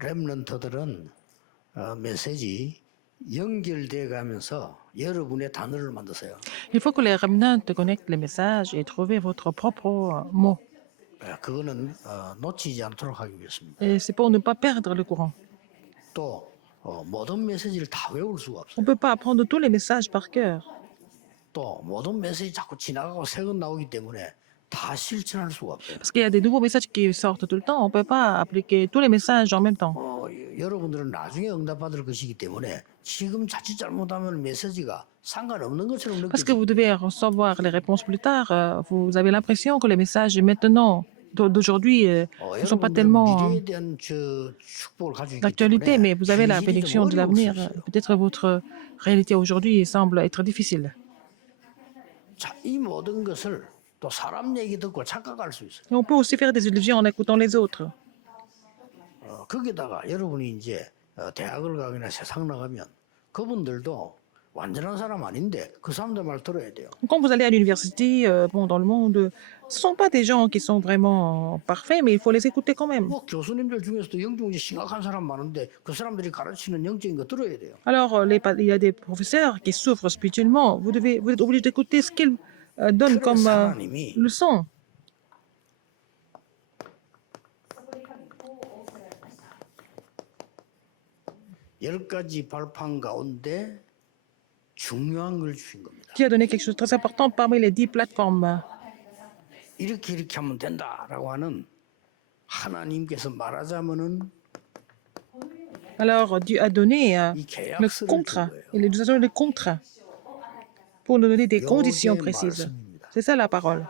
렘넌트들은 메시지 연결돼 가면서 여러분의 단어를 만드세요. Il faut que les remnants connectent les messages et trouver votre propre mot. 그거는 놓치지 않도록 하기 위해서입니다. Et c'est pour ne pas perdre le courant. 또 모든 메시지를 다 외울 수가 On 없어요. ne peut pas apprendre tous les messages par cœur. 또 모든 메시지 자꾸 지나가고 새 것 나오기 때문에 다 실천할 수가 없어요. Parce qu'il y a des nouveaux messages qui sortent tout le temps. On ne peut pas appliquer tous les messages en même temps. 여러분들은 나중에 응답받을 것이기 때문에 지금 자칫 잘못하면 메시지가 상관없는 것처럼 Parce que 느껴져요. vous devez recevoir les réponses plus tard. Vous avez l'impression que les messages maintenant, d'aujourd'hui, ne sont pas 여러분들은 tellement 미래에 대한 축복을 가지고 있기 d'actualité, 때문에 mais vous avez la 현실이 좀 bénédiction de 어려울 수 l'avenir. 있어요. Peut-être votre réalité aujourd'hui semble être difficile. 자, 이 모든 것을 또 사람 얘기 듣고 착각할 수 있어요. Et on peut aussi faire des illusions en écoutant les autres. 거기다가 여러분이 이제 대학을 가거나 세상 나가면 그분들도 완전한 사람 아닌데 그 사람들 말 들어야 돼요. Quand vous allez à l'université, bon, dans le monde, ce ne sont pas des gens qui sont vraiment parfaits, mais il faut les écouter quand même. 뭐 교수님들 중에서도 영적으로 심각한 사람 많은데 그 사람들이 가르치는 영적인 거 들어야 돼요. Alors, il y a des professeurs qui souffrent spirituellement. Vous êtes obligé d'écouter ce qu'ils donnent comme 그래서 하나님이 leçon. 열 가지 발판 가운데 중요한 걸 주신 겁니다. Qui a donné quelque chose de très important parmi les 10 plateformes. 이렇게 하면 된다라고 하는 하나님께서 말하자면은 Alors, Dieu a donné 이 le 계약서를 준 contrat. 거예요. Il nous a donné le contrat pour nous donner des conditions 요게 précises. 말씀입니다. C'est ça la parole.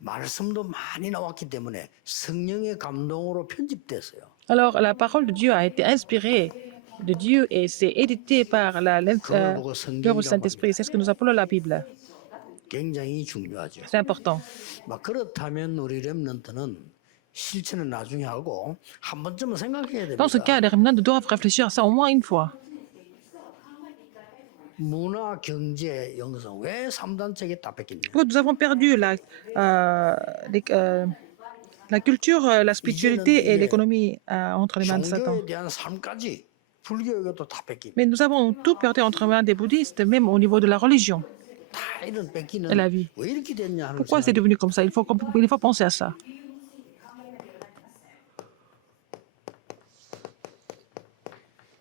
말씀도 많이 나왔기 때문에 성령의 감동으로 편집됐어요. Alors, la parole de Dieu a été inspirée de Dieu et c'est édité par l'œuvre du Saint-Esprit. C'est ce que nous appelons la Bible. 굉장히 중요하죠. C'est important. 막 그렇다면 우리 렘넌트는 실천은 나중에 하고 한 번쯤은 생각해야 됩니다. Dans ce cas, les remnants doivent réfléchir à ça au moins une fois. 문화, 경제, 영성 왜 3단체에 다 뺏겼냐? Pourquoi nous avons perdu la culture, la spiritualité et l'économie entre les mains de Satan. 종교에 대한 삶까지 불교에게도 다 뺏깁니다. Mais nous avons tout perdu entre les mains des bouddhistes, même au niveau de la religion 다 이런 뺏기는 et la vie. 왜 이렇게 됐냐 하는 Pourquoi c'est 생각이 devenu comme ça? Il faut penser à ça.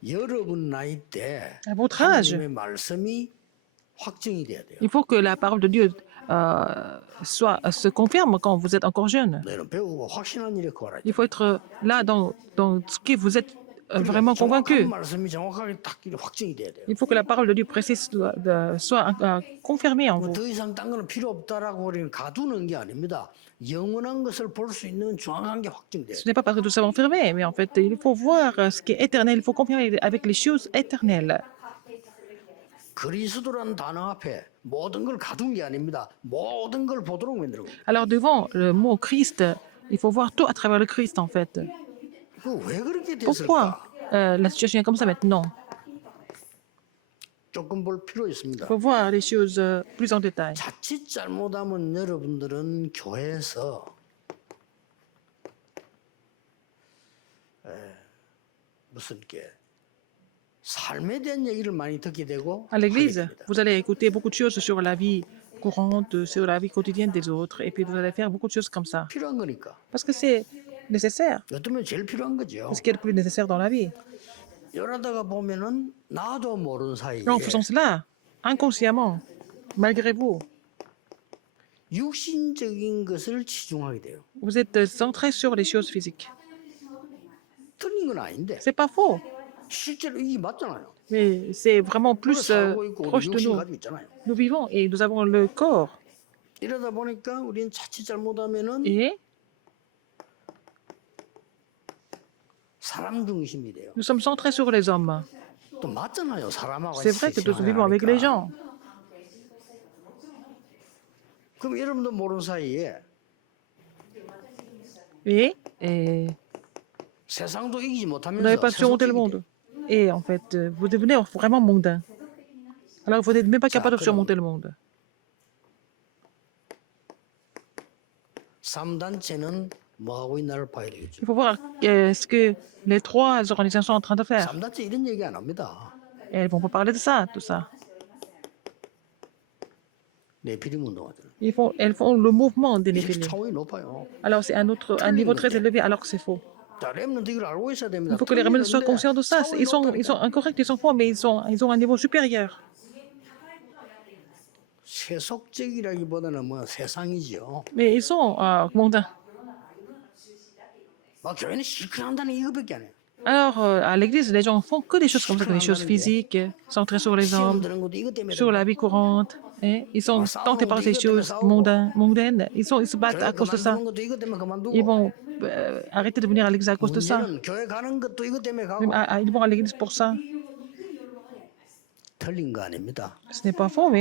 여러분 나이 때 À votre âge, 하나님의 말씀이 확증이 돼야 돼요. il faut que la parole de Dieu se confirme quand vous êtes encore jeune. 너는 배우고 확신한 일에 거하라. Il faut être là dans ce que vous êtes vraiment 정확한 convaincu. 말씀이 정확하게 딱 확증이 돼야 돼요. Il faut que la parole de Dieu précise soit confirmée en vous. 더 이상 딴 거는 필요 없다라고 우리는 가두는 게 아닙니다. 영원한 것을 볼 수 있는 정확한 게 확증돼요. Ce n'est pas parce que nous sommes enfermés, mais en fait, il faut voir ce qui est éternel. Il faut confirmer avec les choses éternelles. 그리스도라는 단어 앞에 모든 걸 가둔 게 아닙니다. 모든 걸 보도록 만들고. Alors, devant le mot Christ, il faut voir tout à travers le Christ, en fait. 왜 그렇게 Pourquoi 됐을까? la situation est comme ça maintenant? 조금 볼 필요 있습니다. Il faut voir les choses plus en détail. 자칫 잘못하면 여러분들은 교회에서 무슨 게 삶에 대한 얘기를 많이 듣게 되고 À 하게 l'église, 됩니다. vous allez écouter beaucoup de choses sur la vie courante, sur la vie quotidienne des autres, et puis vous allez faire beaucoup de choses comme ça. 필요한 거니까. Parce que c'est nécessaire. 어쩌면 제일 필요한 거죠. C'est ce qui est le plus nécessaire dans la vie. 이러다가 보면은 나도 모르는 사이에 En faisant cela, inconsciemment, malgré vous, 육신적인 것을 치중하게 돼요. vous êtes centré sur les choses physiques. 틀린 건 아닌데 C'est pas faux, 실제로 이게 맞잖아요. mais c'est vraiment 우리가 plus 살고 있고 proche 우리 de 육신 nous. 가지고 있잖아요. Nous vivons et nous avons le corps. 이러다 보니까 우리는 자칫 잘못하면은 Et 사람 중심이 돼요. nous sommes centrés sur les hommes. 또 맞잖아요. 사람하고 C'est vrai que nous 생활을 vivons avec les 하니까. gens. 그럼 여러분도 모르는 사이에 Et 세상도 이기지 vous 못하면서 n'avez pas surmonté le 세속적이 monde. Et en fait, vous devenez vraiment mondain. Alors vous n'êtes même pas capable de surmonter le monde. 돼. 3단체는 뭐 하고 있나를 봐야 되겠죠. Il faut voir ce que les trois organisations sont en train de faire. 삼단체 이런 얘기 안 합니다. Et elles vont pas parler de ça, tout ça. 네피림 운동하잖아요. Elles font le mouvement des 이게 Néphilim. 차원이 높아요. Alors c'est un niveau très élevé alors que c'est faux. 자, 렘넌트 이걸 알고 있어야 됩니다. Il faut que les rebelles soient conscients de ça. 차원이 Ils sont incorrects, ils sont faux, mais ils ont un niveau supérieur. 세속적이라기보다는 뭐 세상이죠. Mais ils sont mondains. 막 교회는 실컷 한다는 이거밖에 안 해요. Alors, à l'église, les gens font que des choses comme ça, que des choses physiques, centrées sur les 시험 hommes, 드는 것도 이것 때문에. sur la vie courante. Hein. Ils sont tentés par ces choses mondaines. Ils se battent à cause de ça. 그만두는 것도 이것 때문에 그만두고. Ils vont arrêter de venir à l'église à cause de ça. 문제는 교회 가는 것도 이것 때문에 가고. Même ils vont à l'église pour ça. 틀린 거 아닙니다. Ce n'est pas faux,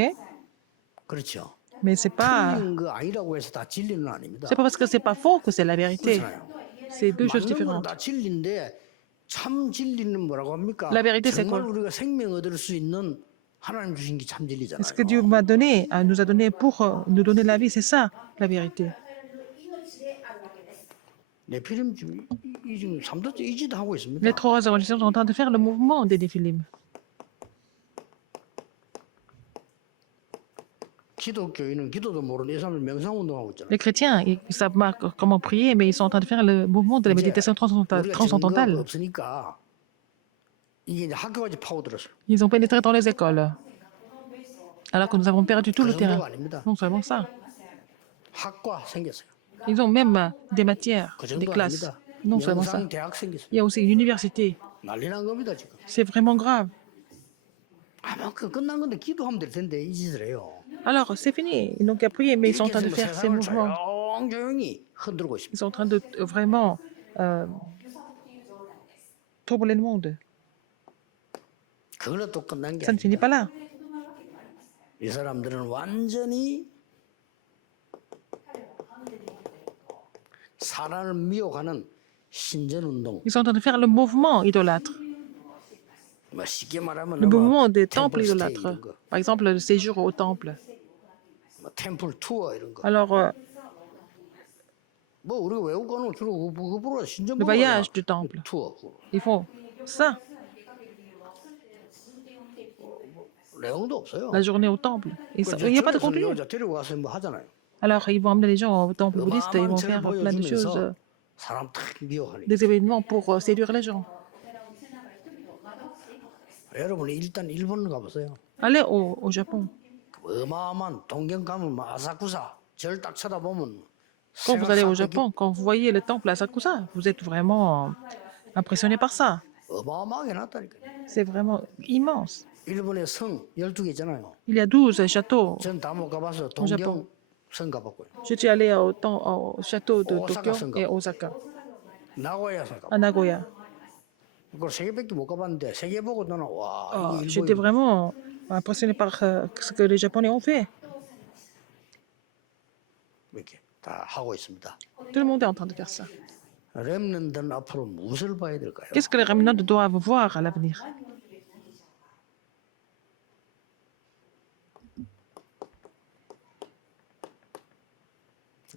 그렇죠. mais c'est pas 틀린 거 아니라고 해서 다 진리는 아닙니다. c'est pas parce que c'est pas faux que c'est la vérité. 그렇잖아요. C'est deux choses 맞는 건 différentes. 다 진리인데 참 진리는 뭐라고 합니까? La vérité, c'est 정말 quoi? 우리가 생명 얻을 수 있는 하나님 주신 게 참 진리잖아요. Ce que Dieu m'a donné, nous a donné pour nous donner la vie, c'est ça, la vérité. 네피림 지금 지금 3도째 이짓 하고 있습니다. Les trois organisations sont en train de faire le mouvement des Néphilim. 기독교인은 기도도 모르는 이 사람들 명상 운동하고 있잖아요. Les chrétiens, ils savent pas comment prier, mais ils sont en train de faire le mouvement de la méditation 우리가 증거가 transcendantale. 없으니까 이게 이제 학교까지 파고들었어요. Ils ont pénétré dans les écoles, alors que nous avons perdu tout 그 le terrain. 정도가 아닙니다. Non seulement ça, 학과 생겼어요. ils ont même des matières, 그 des 정도 classes. 아닙니다. Non seulement ça, 명상 대학 생겼어요. il y a aussi une université. 난리 난 겁니다 지금. C'est vraiment grave. 아마 그 끝난 건데 기도하면 될 텐데 이 짓을 해요. Alors, c'est fini. Ils n'ont qu'à prier, mais ils sont en train de faire ces 세상을 mouvements. 조용조용히 흔들고 있습니다. Ils sont en train de vraiment troubler le monde. 그걸로 또 끝난 게 Ça ne finit pas là. 이 사람들은 완전히 사람을 미혹하는 신전운동. Ils sont en train de faire le mouvement idolâtre, 뭐 쉽게 말하면 le mouvement des 템플 temples 스테이 idolâtres. 이런 거, Par exemple, le séjour au temple. 뭐 템플 투어 이런 거. Alors, 뭐 우리가 외국 가는 주로 그거로 신전 le voyage du temple. 투어. 그거. Ils font ça, 내용도 없어요. la journée au temple. Il n'y a pas de contenu. 여자 데리고 가서 뭐 하잖아요. Alors, ils vont amener les gens au temple bouddhiste et ils vont faire plein de choses, 보여주면서 사람 탁 미혹하니. des événements pour séduire les gens. 여러분이 일단 일본 가보세요. Allez au Japon. 어마어마한 동경 가면 막 아사쿠사 절 딱 쳐다보면 Quand vous allez au 생각사건이 Japon, quand vous voyez le temple à Asakusa, vous êtes vraiment impressionné par ça. 어마어마하게 놨다니까요. C'est vraiment immense. 일본에 성 12개 있잖아요. Il y a 12 châteaux. 전 다 못 가봐서 Japon. 동경 성 가봤고요. Je suis allé au château de Osaka, Tokyo et Osaka, 나고야 성 à 가봤고. Nagoya. 그걸 세 개밖에 못 가봤는데 세 개 보고 나는 와 Oh, 이거 j'étais 일본이 vraiment impressionné par ce que les Japonais ont fait. 이렇게 다 하고 있습니다. Tout le monde est en train de faire ça. 렘넌트는 앞으로 무엇을 봐야 될까요? Qu'est-ce que les remnants doivent voir à l'avenir?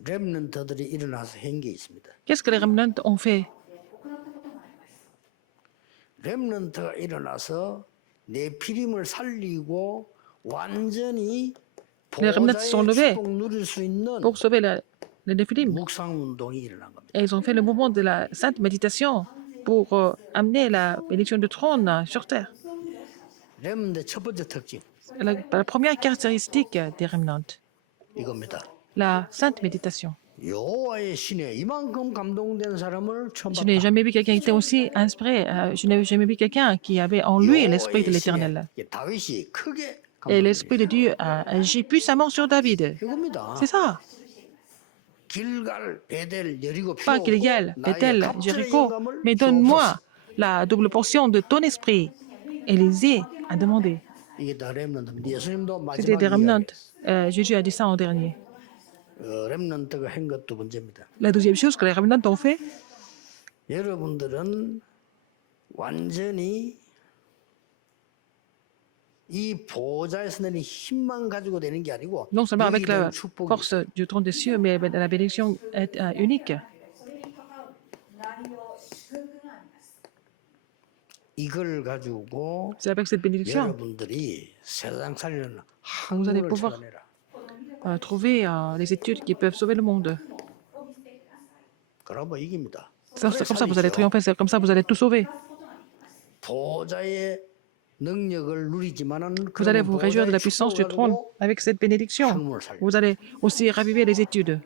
렘넌트들이 일어나서 한 게 있습니다. Qu'est-ce que les remnants ont fait? 렘넌트가 일어나서 네피림을 살리고 완전히 Les remnants se sont 보호자의 levés 축복 누릴 수 있는 pour sauver les Néphilim. 묵상 운동이 일어난 겁니다. Et ils ont fait le mouvement de la sainte méditation pour amener la bénédiction du trône sur terre. 렘넌트 첫 번째 특징 La première caractéristique des remnants, 이겁니다. la sainte méditation. 여호와의 신에 이만큼 감동된 사람을 처음 Je n'ai 봤다. jamais vu quelqu'un qui était aussi inspiré. Je n'ai jamais vu quelqu'un qui avait en lui l'esprit de l'Éternel. 신에 다윗이 크게 Et 감동된 l'esprit de Dieu a agi puissamment sur David. 이겁니다. C'est ça. 길갈, 베델, 여리고, Pas 피오, Gilgal, 나의 Bethel, 갑절의 Jéricho, 영감을 mais donne-moi la double portion de ton esprit. Élisée a demandé. 이게 다 렘넌트입니다. 예수님도 C'était 마지막 des remnants. 이야기. Jésus a dit ça en dernier. 렘넌트가 한 것도 문제입니다. La deuxième chose que les remnants ont fait, 여러분들은 완전히 이 보호자에서 내린 힘만 가지고 되는 게 아니고 non seulement avec 이런 la 축복이 force du trône des cieux, mais la bénédiction est unique. 이걸 가지고 C'est avec cette bénédiction 여러분들이 세상 살리는 que vous allez 학문을 pouvoir 찾아내라. trouver les études qui peuvent sauver le monde. 그러면 이깁니다. C'est comme ça que vous allez 살리죠. triompher, c'est comme ça que vous allez tout sauver. 보좌의 능력을 누리지만은 Vous allez 그러면 vous réjouir de la 보좌의 puissance du 축복을 trône 가지고 avec cette bénédiction. 학문을 살려. Vous allez aussi raviver les études.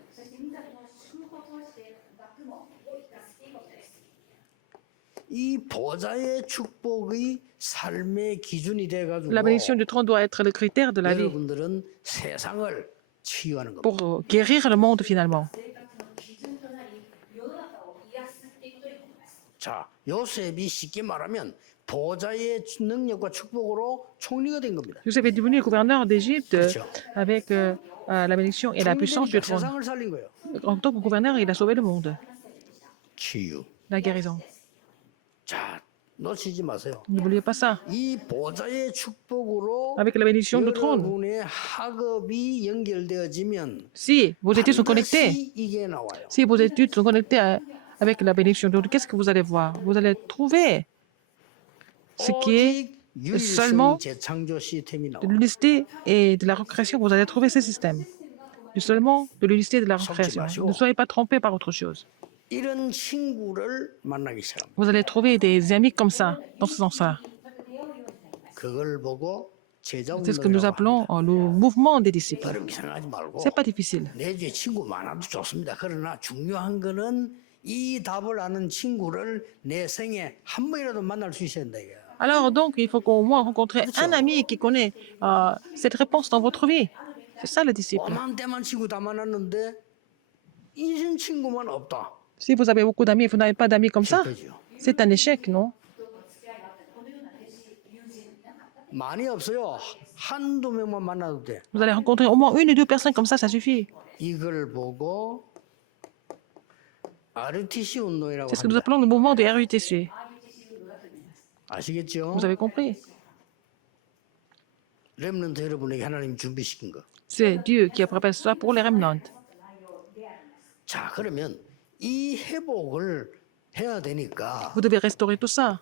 이 보좌의 축복의 삶의 기준이 돼 가지고 La bénédiction du trône doit être le critère de la vie 여러분들은 세상을 치유하는 겁니다. pour guérir le monde finalement. 자, 요셉이 쉽게 말하면 보좌의 능력과 축복으로 총리가 된 겁니다. Joseph est devenu gouverneur d'Égypte 그렇죠. avec la bénédiction et la puissance du 총리니까 trône. 세상을 살린 거예요. En tant que gouverneur, il a sauvé le monde. 치유. La guérison. 자, 놓치지 마세요. N'oubliez pas ça. 이 보좌의 축복으로 Avec la bénédiction du trône, 여러분의 학업이 연결되어지면 si vos études sont connectées, 반드시 이게 나와요. si vos études sont connectées avec la bénédiction du trône, qu'est-ce que vous allez voir? Vous allez trouver ce qui est 오직 seulement 유일성 재창조 시스템이 나와. de l'unicité et de la recréation. Vous allez trouver ce système. Du seulement de l'unicité et de la recréation. Ne soyez pas trompés par autre chose. 이런 친구를 만나기 시작합니다. Vous allez trouver des amis comme ça, dans ce sens-là. 그걸 보고 제자 C'est ce que nous 운동이라고 appelons le mouvement des disciples. 어렵게 생각하지 말고 C'est pas difficile. 내 주위에 친구 많아도 좋습니다. 그러나 중요한 거는 이 답을 아는 친구를 내 생에 한 번이라도 만날 수 있어야 된다 이거야. Alors donc, il faut qu'au moins rencontrer un ami qui connaît cette réponse dans votre vie. C'est ça le disciple. 오만때만 친구 다 만났는데 이런 친구만 없다. Si vous avez beaucoup d'amis et vous n'avez pas d'amis comme ça, 실패죠. c'est un échec, non? 많이 없어요. 한두 명만 만나도 돼. Vous allez rencontrer au moins une ou deux personnes comme ça suffit. 이걸 보고 RTC 운동이라고 C'est ce que nous 합니다. appelons le mouvement de RUTC. 아시겠죠? Vous avez compris? 렘넌트 여러분에게 하나님 준비시킨 거. C'est Dieu qui a préparé ça pour les remnants. 자, 그러면 이 회복을 해야 되니까 Vous devez restaurer tout ça.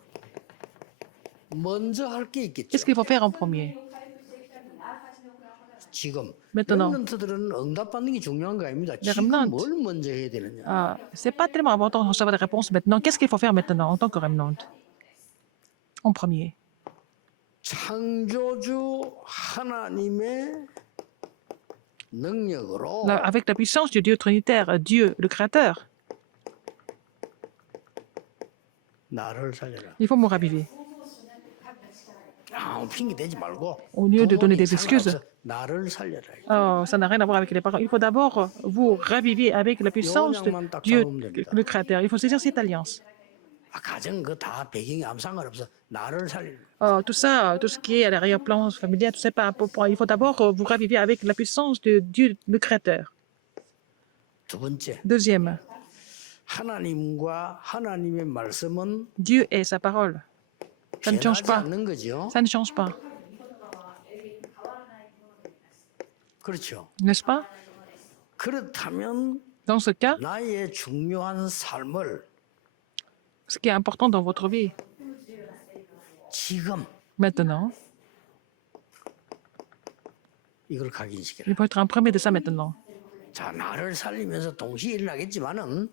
먼저 할 게 있겠죠. Qu'est-ce qu'il faut faire en premier? 지금 Maintenant. 렘넌트들은 응답받는 게 중요한 거 아닙니다. Les 지금 remnants. 뭘 먼저 해야 되느냐. C'est pas tellement important de recevoir des réponses maintenant. Qu'est-ce qu'il faut faire maintenant en tant que remnant? En premier. 창조주 하나님의 능력으로 Avec la puissance du Dieu trinitaire, Dieu le Créateur, 나를 살려라. il faut me raviver. 아무 핑계 대지 말고 Au lieu de donner des excuses. 상관없어. 나를 살려라. Ça n'a rien à voir avec les paroles. Il faut d'abord vous raviver avec la puissance de Dieu le Créateur. Il faut saisir cette alliance. 가정 그 다 배경이 아무 상관없어. 나를 살려라. Tout ça, tout ce qui est à l'arrière-plan familial, tout ça, pas important. Il faut d'abord vous raviver avec la puissance de Dieu le Créateur. 두 번째, Deuxième, 하나님과 하나님의 말씀은 Dieu est sa parole. Ça ne change 변하지 pas. 않는 거죠. Ça ne change pas. 그렇죠. N'est-ce pas? 그렇다면 Dans ce cas, 나의 중요한 삶을 ce qui est important dans votre vie, 지금 maintenant, 이걸 각인시켜라. il faut être imprégné de ça maintenant. 자, 나를 살리면서 동시에 일어나겠지만은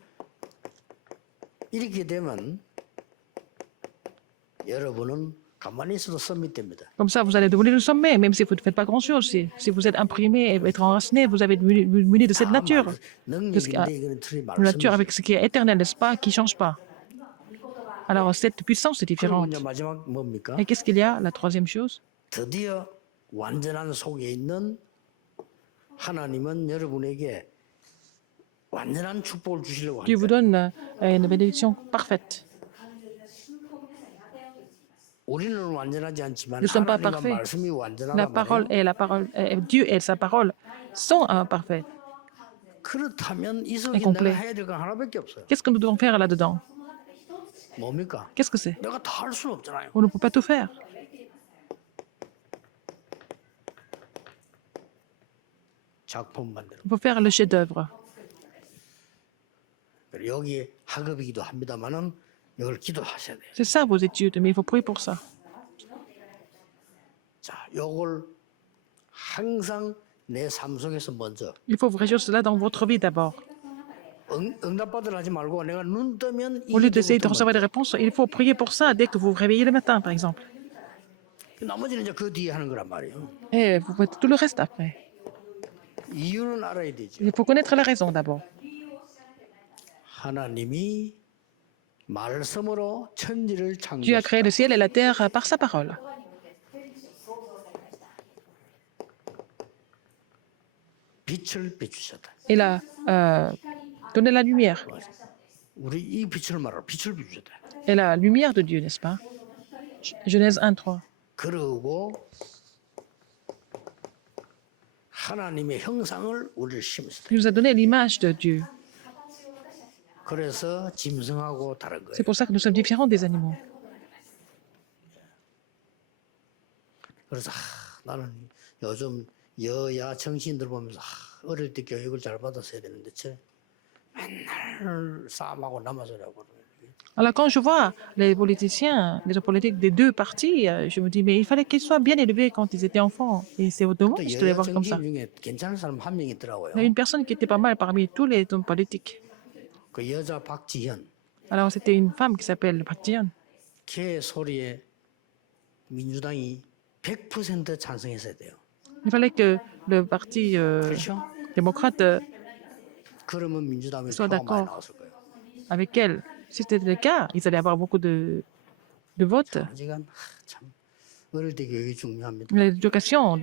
이렇게 되면 여러분은 가만히 있어도 썸밋됩니다. Comme ça, vous allez devenir le sommet, même si vous ne faites pas grand-chose. Si vous êtes imprimé et être enraciné, vous avez muni de cette nature. 능력인데 이거는 틀린 Une nature 말씀이죠. avec ce qui est éternel, n'est-ce pas, qui ne change pas. Alors, cette puissance est 그리고 différente. 이제 마지막 뭡니까? Et qu'est-ce qu'il y a, la troisième chose? 드디어 완전한 속에 있는 하나님은 여러분에게 완전한 축복을 주시려고 Dieu vous 합니다. donne une bénédiction parfaite. 우리는 완전하지 않지만 Nous ne sommes pas 하나님과 parfaits. 말씀이 La 완전하단 parole 말이에요. et la parole, Dieu et sa parole sont parfaits. 그렇다면 이 속에 Et complet. 내가 해야 될 건 하나밖에 없어요. Qu'est-ce que nous devons faire là-dedans? 뭡니까? Qu'est-ce que c'est? 내가 다 할 수는 없잖아요. On ne peut pas tout faire. 작품 만들어. Il faut faire le chef-d'œuvre. 여기 학업이기도 합니다만은 이걸 기도하셔야 돼요. C'est ça vos études, mais il faut prier pour ça. 자, 요걸 항상 내 삶 속에서 먼저 Il faut réagir cela dans votre vie d'abord. 응답받으려 하지 말고 내가 눈 뜨면 Au lieu d'essayer de 이제부터 recevoir des réponses, il faut prier pour ça dès que vous vous réveillez le matin, par exemple. 나머지는 이제 그 뒤에 하는 거란 말이에요. Et vous faites tout le reste après. 이유는 알아야 되죠. Il faut connaître la raison d'abord. 하나님이 말씀으로 천지를 Dieu a 창조했다. créé le ciel et la terre par sa parole. 빛을 비추셨다. Il a donné la lumière. 우리 이 빛을 말하러 빛을 비추셨다. Et la lumière de Dieu, n'est-ce pas? Genèse 1, 3. 그러고 하나님의 형상을 우리를 심으셨다. Il nous a donné l'image de Dieu. 그래서 짐승하고 다른 거예요. C'est pour ça que nous sommes différents des animaux. 그래서 나는 요즘 여야 정치인들 보면서 어릴 때 교육을 잘 받았어야 되는데 맨날 싸움하고 남아서라고 그러는 Alors quand je vois les politiciens, les hommes politiques des deux partis, je me dis, mais il fallait qu'ils soient bien élevés quand ils étaient enfants. Et c'est dommage de les 여야 voir comme ça. 정치인 중에 괜찮은 사람 한 명 있더라고요. Il y a une personne qui était pas mal parmi tous les hommes politiques. 그 여자 박지현 Alors c'était une femme qui s'appelle Park Ji-yeon. 걔 소리에 민주당이 100% 찬성했어야 돼요. Il fallait que le parti 그렇죠? démocrate 그러면 민주당이 soit 표가 많이 d'accord. 나왔을 거예요. avec elle. Si c'était le cas, ils allaient avoir beaucoup de votes. 아직은 참 어릴 때 교육이 중요합니다. L'éducation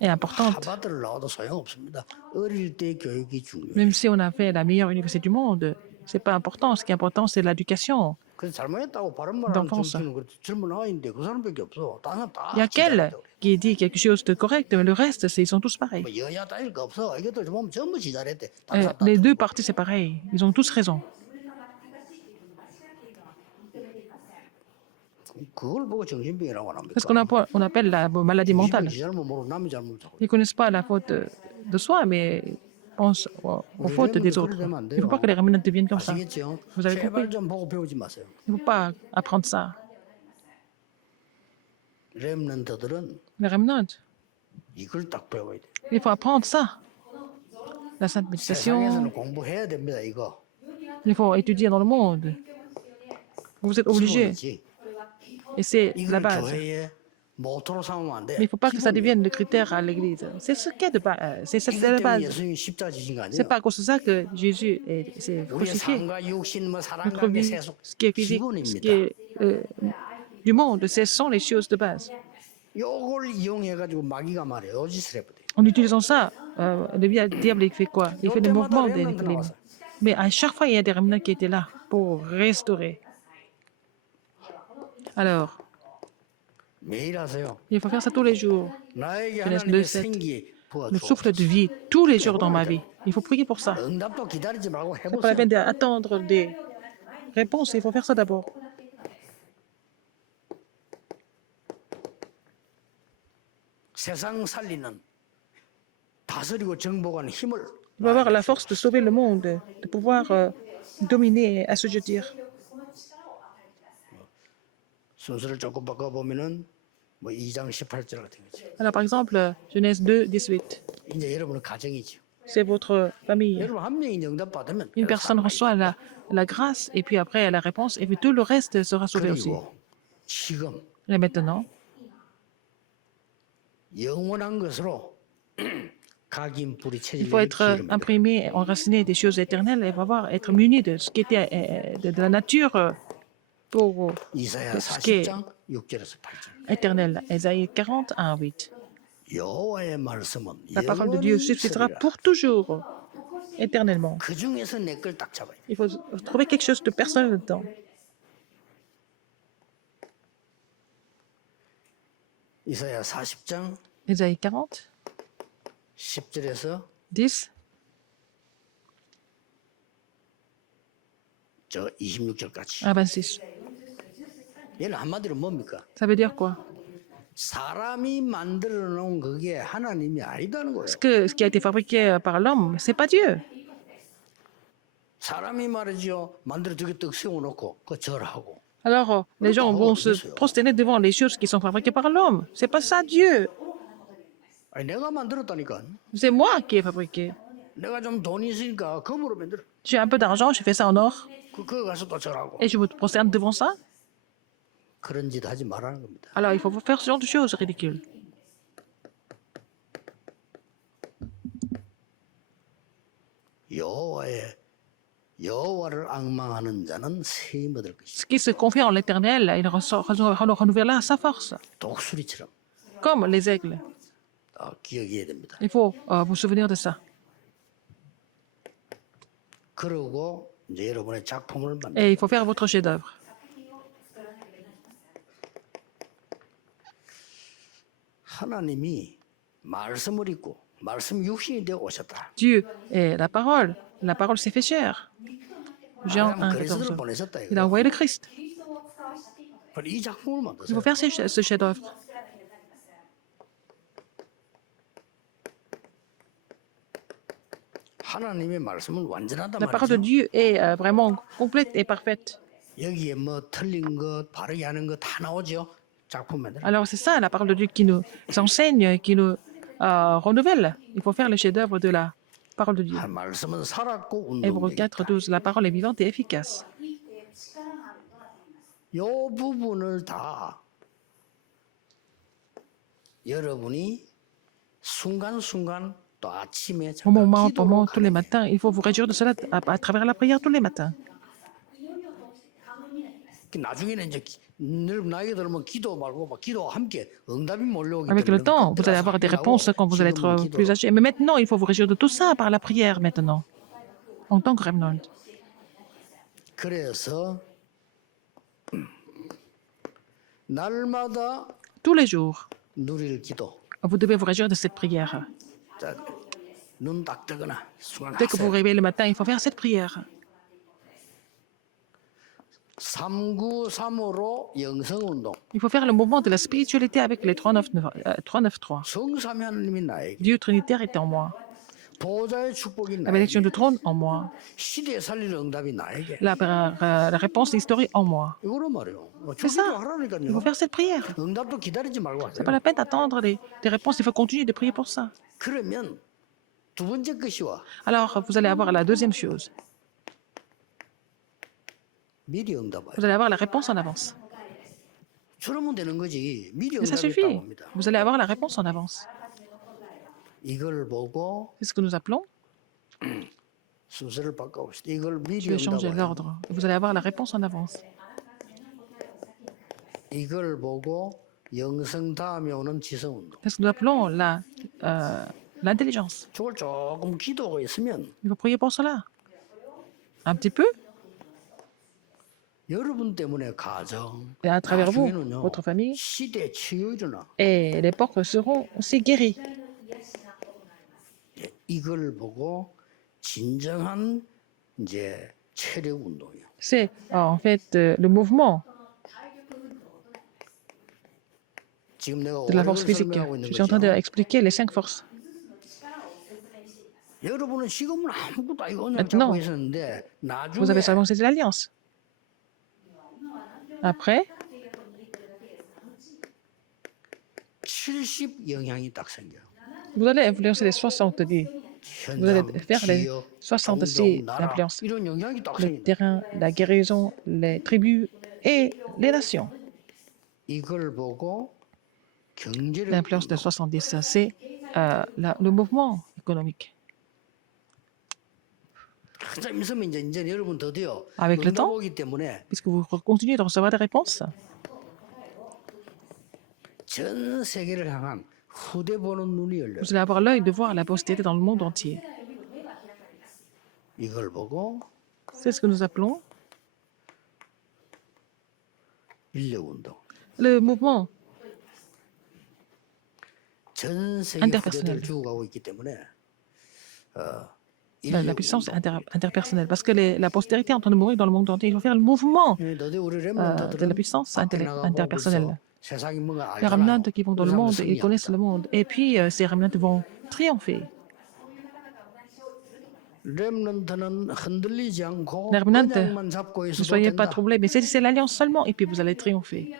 est importante. 하버드를 나와도 소용없습니다. 어릴 때 교육이 중요해요. Même si on a fait la meilleure université du monde, c'est pas important. Ce qui est important, c'est l'éducation. 그래서 잘못했다고 바른 말하는 d'enfance. 정치는 그렇지 젊은 아이인데 그 사람밖에 없어. 다른 사람 다 Il y a qu'elle 지지한다고 그래. qui dit quelque chose de correct, mais le reste, ils sont tous pareils. 뭐 여야 따질 거 없어. 이것들 보면 전부 지지했대. 다른 사람 다 Les deux partis, c'est pareil. Ils ont tous raison. 그걸 보고 정신병이라고 안 합니까? C'est ce qu'on appelle la maladie mentale. 지 잘못 모르고 남의 잘못 자꾸. Ils ne connaissent pas la faute de soi, mais pensent aux fautes des autres. Il ne faut pas que les réunions deviennent comme ça. 아시겠죠? Vous avez 제발 compris? 좀 보고 배우지 마세요. Il ne faut pas apprendre ça. 렘넌트들은 Les remnants, 이걸 딱 배워야 돼. il faut apprendre ça. La sainte méditation, 세상에서는 공부해야 됩니다. 이거. il faut étudier dans le monde. Vous êtes obligés. 기본이지. Et c'est la 이걸 base. 교회의 모토로 삼으면 안 돼. Mais il ne faut pas que ça 기본이야. devienne le critère à l'église. C'est ce qui est de base. C'est 이것 la 때문에 base. 예수님이 십자가 지신 거 C'est 아니에요? pas à cause de ça que Jésus s'est 우리의 crucifié. 삶과 육신, 뭐 사랑, Notre 관계, vie, 세속 ce qui est physique, ce qui 기본입니다. est du monde, ce sont les choses de base. 요걸 이용해가지고 마귀가 말이에요. 요짓을 해버려. En utilisant ça, le diable, il fait quoi? Il fait le mouvement des les- Mais à chaque fois, il y a des remnants qui étaient là pour restaurer. Alors, 매일 하세요. il faut faire ça tous les jours. 나에게 Genèse 하나님의 2:7. 생기 Le souffle de vie, tous les jours dans ma vie. Il faut prier pour ça. 응답도 기다리지 말고 C'est pas la 해보세요. peine d'attendre des réponses, il faut faire ça d'abord. 세상 살리는 다스리고 정복하는 힘을 Il faut avoir la force de sauver le monde, de pouvoir dominer et assujettir. 순서를 조금 바꿔보면은 뭐 2장 18절 같은 거지. Alors, par exemple, Genèse 2, 18. 이제 여러분은 가정이죠. C'est votre famille. 여러분 한 명이 응답 받으면 Une personne reçoit la grâce et puis après la réponse et puis tout le reste sera sauvé aussi. 그리고 지금 Et maintenant, 영원한 것으로 각인 뿌리 il faut 체질을 être 기르면 imprimé, enraciné des choses éternelles et être muni de ce qui était de la nature pour 이사야 ce qui est 40장 6절에서 8절. éternel. Ésaïe 40, 1, 8. 여호와의 말씀은 La parole de Dieu 영원히 subsistera 있으리라. pour toujours, éternellement. 그 중에서 내 걸 딱 잡아야 돼. Il faut trouver quelque chose de personnel dedans. 이사야 40장 Ésaïe 40, 10절에서 10 저 26절까지. à 26. 얘는 한마디로 뭡니까? Ça veut dire quoi? 사람이 만들어 놓은 그게 하나님이 아니다는 거예요. Ce qui a été fabriqué par l'homme, c'est pas Dieu. 사람이 말이죠. 만들어 두개 떡 세워놓고 그 절하고. Alors, les gens vont se prosterner devant les choses qui sont fabriquées par l'homme. C'est pas ça Dieu. 아니, 내가 만들었다니까. C'est moi qui ai fabriqué. 내가 좀 돈이 있으니까 금으로 만들어. J'ai un peu d'argent, je fais ça en or. 그거 가서 또 절하고. Et je me prosterne devant ça. 그런 짓 하지 말라는 겁니다. Alors, il faut faire ce genre de choses ridicules. 여호와를 앙망하는 자는 세임 얻을 것이다. Ce qui se confie en l'éternel, il renouvellera sa force. 독수리처럼 Comme les aigles. 기억해야 됩니다. Il faut vous souvenir de ça. 그러고 이제 여러분의 작품을 만들. Et il faut faire votre chef-d'œuvre. 하나님이 말씀을 읽고 말씀 육신이 되어 오셨다. Dieu est la parole. La parole s'est fait chair. Jean 하나님은 1, 그리스도를 14. 보내셨다 Il a 이거. envoyé le Christ. 그래서 이 작품을 Il 만드세요. faut faire ce chef-d'œuvre. 하나님의 말씀은 완전하단 La parole de 말이죠. Dieu est vraiment complète et parfaite. 여기에 뭐 틀린 것, 바르게 하는 것 다 나오죠. 작품 만들. Alors c'est ça la parole de Dieu qui nous enseigne, qui nous renouvelle. Il faut faire le chef-d'œuvre de la parole de Dieu. 말씀은 살았고 Hébreux 운동되겠다. 4, 12. La parole est vivante et efficace. 이 부분을 다 여러분이 순간순간 또 아침에 Au moment, 기도로 moment, tous les 가는 matins, il faut vous réjouir de cela à travers la prière tous les matins. 게 나중에는 이제 늘 나이가 들면 기도 말고 막 기도와 함께 응답이 몰려오기 Avec le 때문에 temps, vous allez 그때라서 avoir des 하고 réponses quand vous allez 지금은 être plus 기도로. âgé. Mais maintenant, il faut vous réjouir de tout ça par la prière maintenant, en tant que remnant. 그래서 날마다 Tous les jours, 누릴 기도. vous devez vous réjouir de cette prière. 자, 눈 딱 뜨거나 순간 Dès que vous vous 하세요. réveillez le matin, il faut faire cette prière. 393으로 영성운동. Il faut faire le mouvement de la spiritualité avec les 393. 성삼위 하나님이 나에게 Dieu Trinitaire est en moi. 보호자의 축복이 La bénédiction 나에게 du trône en moi. 시대에 살릴 응답이 나에게 La réponse historique en moi. 이거란 말이에요. C'est ça. 주기도 Il 하라니까요. faut faire cette prière. 응답도 기다리지 말고 C'est 하세요. pas la peine d'attendre des réponses. Il faut continuer de prier pour ça. 그러면 두 번째 것이 와. Alors, vous allez avoir la deuxième chose. 미리 응답 와요. Vous allez avoir la réponse en avance. 저러면 되는 거지. 미리 Et ça 응답이 suffit. 있다고 합니다. Vous allez avoir la réponse en avance. 이걸 보고 C'est ce que nous appelons. 순서를 바꿔봅시다. 이걸 미리 Je vais changer 응답 와요. l'ordre. Vous allez avoir la réponse en avance. 이걸 보고 영성 다음에 오는 지성운동. C'est ce que nous appelons l'intelligence. 저걸 조금 기도가 있으면 Il faut prier pour cela. Un petit peu. 여러분 때문에 가정, Et à travers vous, 나중에는요, votre famille, 시대 치유 일어나. et les portes seront aussi guéries. 이걸 보고 진정한 이제 체력 운동이에요. C'est en fait le mouvement 지금 내가 de la 오력을 force physique. 설명하고 있는 Je suis en train 거죠. d'expliquer les 5 forces. 여러분은 지금은 아무것도 아니고 그냥 Maintenant, 잡고 있었는데 나중에 Vous avez seulement saisi l'alliance. Après, 70 영향이 딱 생겨요. vous allez influencer les 70. Vous allez 현장, faire les 지역, 66 공동, 나라 influences. 이런 영향이 딱 Le 생겨. terrain, la guérison, les tribus et les nations. 이걸 보고 경제력 L'influence de 70, c'est le mouvement économique. 한참 있으면 이제 여러분 드디어 Avec le 응답 temps, 오기 때문에 puisque vous continuez de recevoir des réponses, 전 세계를 향한 후대 보는 눈이 열려요. vous allez avoir l'œil de voir la postérité dans le monde entier. 이걸 보고 C'est ce que nous appelons 인력 운동. le mouvement 전 세계 Interpersonnel. 후대들 죽어가고 있기 때문에 la puissance interpersonnelle. Parce que la postérité est en train de mourir dans le monde entier. Il faut faire le mouvement 너희 우리 de 렘넌트들은 la puissance 밖에 나가고 interpersonnelle. 벌써 세상이 뭔가 Les 알잖아요. remnants qui vont dans le 그 monde, 사람들 ils connaissent le monde. Et puis, ces remnants vont triompher. 렘넌트는 흔들리지 않고 Les remnants, 언약만 잡고 ne 있어도 soyez pas 된다. troublés, mais saisissez l'alliance seulement et puis vous allez triompher.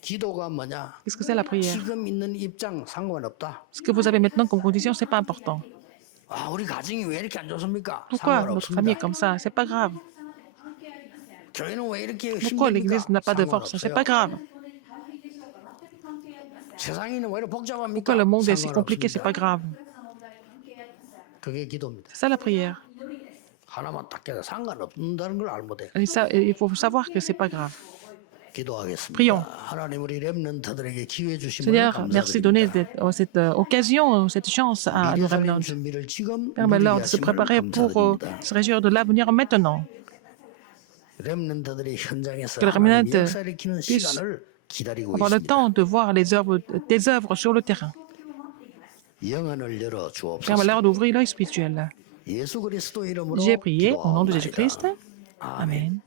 기도가 뭐냐? Qu'est-ce que c'est la prière? 지금 있는 입장 상관없다. Ce que vous avez maintenant comme condition, c'est pas important. 아, 우리 가정이 왜 이렇게 안 좋습니까? Pourquoi votre famille est 상관없습니다. comme ça? C'est pas grave. 교회는 왜 이렇게 Pourquoi l'église 힘듭니까? n'a pas de force? C'est 상관없어요. pas grave. 세상에는 왜 이렇게 복잡합니까? Pourquoi le monde est si compliqué? C'est pas grave. 그게 기도입니다. C'est ça la prière. 하나만 딱 깨도 상관없다는 걸 알면 돼요. Et ça, il faut savoir que c'est pas grave. 기도하겠습니다. Prions. 하나님 우리 렘넌트들에게 기회 주심을 Seigneur, merci de donner 감사드립니다. cette occasion, cette chance à nos 미래살림 remnants. 준비를 지금 Permets-leur 누리게 de se 하심을 préparer pour 감사드립니다. se réjouir de l'avenir maintenant. 렘넌트들이 현장에서 Que le 하나님이 remnant 역사일으키는 puisse 시간을 기다리고 Avoir le 있습니다. temps de voir tes œuvres sur le terrain. 영안을 열어 주옵소서. Permets-leur d'ouvrir l'œil spirituel. 예수 그리스도 이름으로 J'ai prié au nom de 기도하옵나이다. Jésus-Christ. 아멘. Amen.